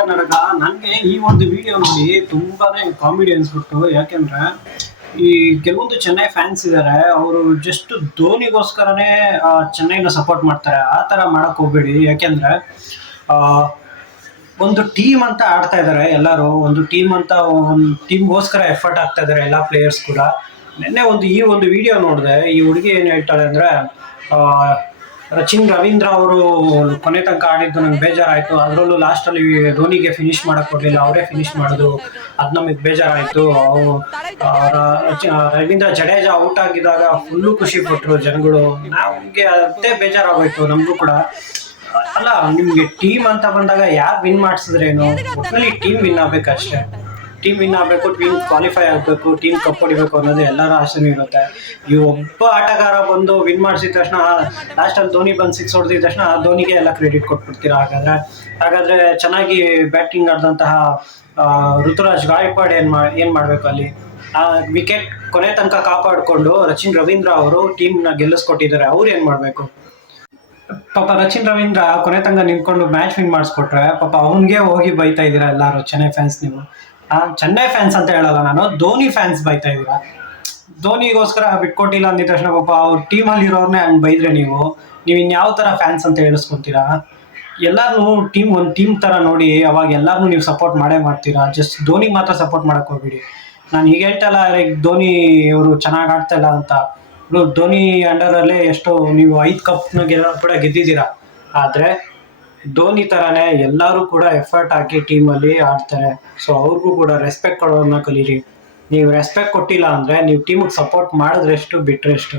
ಕರ್ನಾಟಕ. ನನಗೆ ಈ ಒಂದು ವಿಡಿಯೋ ನೋಡಿ ತುಂಬಾನೇ ಕಾಮಿಡಿ ಅನ್ಸ್ಬಿಟ್ಟು. ಯಾಕೆಂದ್ರೆ ಈ ಕೆಲವೊಂದು ಚೆನ್ನೈ ಫ್ಯಾನ್ಸ್ ಇದ್ದಾರೆ, ಅವರು ಜಸ್ಟ್ ಧೋನಿಗೋಸ್ಕರನೇ ಚೆನ್ನೈನ ಸಪೋರ್ಟ್ ಮಾಡ್ತಾರೆ. ಆ ತರ ಮಾಡಕ್ ಹೋಗ್ಬೇಡಿ. ಯಾಕೆಂದ್ರೆ ಆ, ಒಂದು ಟೀಮ್ ಅಂತ ಆಡ್ತಾ ಇದ್ದಾರೆ ಎಲ್ಲರೂ. ಒಂದು ಟೀಮ್ ಅಂತ ಒಂದು ಟೀಮ್ಗೋಸ್ಕರ ಎಫರ್ಟ್ ಆಗ್ತಾ ಇದ್ದಾರೆ ಎಲ್ಲ ಪ್ಲೇಯರ್ಸ್ ಕೂಡ. ನಿನ್ನೆ ಈ ಒಂದು ವಿಡಿಯೋ ನೋಡಿದೆ. ಈ ಹುಡುಗಿ ಏನ್ ಹೇಳ್ತಾಳೆ ಅಂದ್ರೆ, ಆ, ರಚಿನ್ ರವೀಂದ್ರ ಅವರು ಕೊನೆ ತನಕ ಆಡಿದ್ದು ನಂಗೆ ಬೇಜಾರಾಯ್ತು. ಅದರಲ್ಲೂ ಲಾಸ್ಟ್ ಅಲ್ಲಿ ಧೋನಿಗೆ ಫಿನಿಶ್ ಮಾಡಕ್ ಕೊಡ್ಲಿಲ್ಲ, ಅವರೇ ಫಿನಿಶ್ ಮಾಡಿದ್ರು. ಅದ್ ನಮಗೆ ಬೇಜಾರಾಯ್ತು. ರವೀಂದ್ರ ಜಡೇಜಾ ಔಟ್ ಆಗಿದ್ದಾಗ ಫುಲ್ಲು ಖುಷಿ ಪಟ್ರು ಜನಗಳು. ನಮ್ಗೆ ಅದೇ ಬೇಜಾರಾಗೋಯ್ತು ನಮಗೂ ಕೂಡ. ಅಲ್ಲ, ನಿಮ್ಗೆ ಟೀಮ್ ಅಂತ ಬಂದಾಗ ಯಾರು ವಿನ್ ಮಾಡಿಸಿದ್ರೇನು, ಒಟ್ಟಿನಲ್ಲಿ ಟೀಮ್ ವಿನ್ ಆಗ್ಬೇಕಷ್ಟೇ. ಟೀಮ್ ವಿನ್ ಆಗಬೇಕು, ಟೀಮ್ ಕ್ವಾಲಿಫೈ ಆಗಬೇಕು, ಟೀಮ್ ಕಪ್ ಹೊಡಿಬೇಕು ಅನ್ನೋದು ಎಲ್ಲರ ಆಸೆನೂ ಇರುತ್ತೆ. ಈ ಒಬ್ಬ ಆಟಗಾರ ಬಂದು ವಿನ್ ಮಾಡಿಸಿದ ತಕ್ಷಣ, ಲಾಸ್ಟಲ್ಲಿ ಧೋನಿ ಬಂದು 6 ಹೊಡೆದಿದ ತಕ್ಷಣ ಧೋನಿಗೆ ಎಲ್ಲ ಕ್ರೆಡಿಟ್ ಕೊಟ್ಬಿಡ್ತೀರಾ. ಹಾಗಾದ್ರೆ ಚೆನ್ನಾಗಿ ಬ್ಯಾಟಿಂಗ್ ಆಡಿದಂತಹ ಋತುರಾಜ್ ಗಾಯಕ್ವಾಡ್ ಏನ್ ಮಾಡ್ಬೇಕು ಅಲ್ಲಿ? ಆ ವಿಕೆಟ್ ಕೊನೆ ತನಕ ಕಾಪಾಡಿಕೊಂಡು ರಚಿನ್ ರವೀಂದ್ರ ಅವರು ಟೀಮ್ನ ಗೆಲ್ಲಿಸ್ಕೊಟ್ಟಿದ್ದಾರೆ. ಅವ್ರು ಏನ್ ಮಾಡ್ಬೇಕು? ಪಾಪ ರಚಿನ್ ರವೀಂದ್ರ ಕೊನೆ ತನಕ ನಿಂತ್ಕೊಂಡು ಮ್ಯಾಚ್ ವಿನ್ ಮಾಡಿಸ್ಕೊಟ್ರೆ ಪಾಪ ಅವನ್ಗೆ ಹೋಗಿ ಬೈತಾ ಇದ್ದೀರಾ ಎಲ್ಲಾರು ಚೆನ್ನೈ ಫ್ಯಾನ್ಸ್. ನೀವು ಚೆನ್ನೈ ಫ್ಯಾನ್ಸ್ ಅಂತ ಹೇಳಲ್ಲ ನಾನು, ಧೋನಿ ಫ್ಯಾನ್ಸ್ ಬೈತಾ ಇದ್ದೀರಾ. ಧೋನಿಗೋಸ್ಕರ ಬಿಟ್ಕೊಟ್ಟಿಲ್ಲ ಅಂದಿದ ತಕ್ಷಣ ಪಾಪ ಅವ್ರ ಟೀಮಲ್ಲಿ ಇರೋರ್ನೇ ಹಂಗೆ ಬೈದ್ರೆ ನೀವು ಇನ್ಯಾವ ತರ ಫ್ಯಾನ್ಸ್ ಅಂತ ಹೇಳಿಸ್ಕೊಂತೀರಾ? ಎಲ್ಲಾರು ಒಂದು ಟೀಮ್ ತರ ನೋಡಿ, ಅವಾಗ ಎಲ್ಲಾರನ್ನೂ ನೀವು ಸಪೋರ್ಟ್ ಮಾಡೇ ಮಾಡ್ತೀರಾ. ಜಸ್ಟ್ ಧೋನಿ ಮಾತ್ರ ಸಪೋರ್ಟ್ ಮಾಡಕ್ ಹೋಗ್ಬಿಡಿ. ನಾನು ಈಗ ಹೇಳ್ತಲ್ಲ, ಲೈಕ್ ಧೋನಿ ಅವರು ಚೆನ್ನಾಗಿ ಆಡ್ತಾ ಇಲ್ಲ ಅಂತ. ಧೋನಿ ಅಂಡರ್ ಅಲ್ಲೇ ಎಷ್ಟು ನೀವು 5 ಕಪ್ನ ಕೂಡ ಗೆದ್ದಿದ್ದೀರಾ. ಆದ್ರೆ ಧೋನಿ ತರಾನೇ ಎಲ್ಲರೂ ಕೂಡ ಎಫರ್ಟ್ ಹಾಕಿ ಟೀಮಲ್ಲಿ ಆಡ್ತಾರೆ. ಸೊ ಅವ್ರಿಗೂ ಕೂಡ ರೆಸ್ಪೆಕ್ಟ್ ಕೊಡೋದನ್ನ ಕಲೀರಿ. ನೀವು ರೆಸ್ಪೆಕ್ಟ್ ಕೊಟ್ಟಿಲ್ಲ ಅಂದ್ರೆ ನೀವು ಟೀಮಿಗೆ ಸಪೋರ್ಟ್ ಮಾಡಿದ್ರೆಷ್ಟು ಬಿಟ್ರೆಷ್ಟು.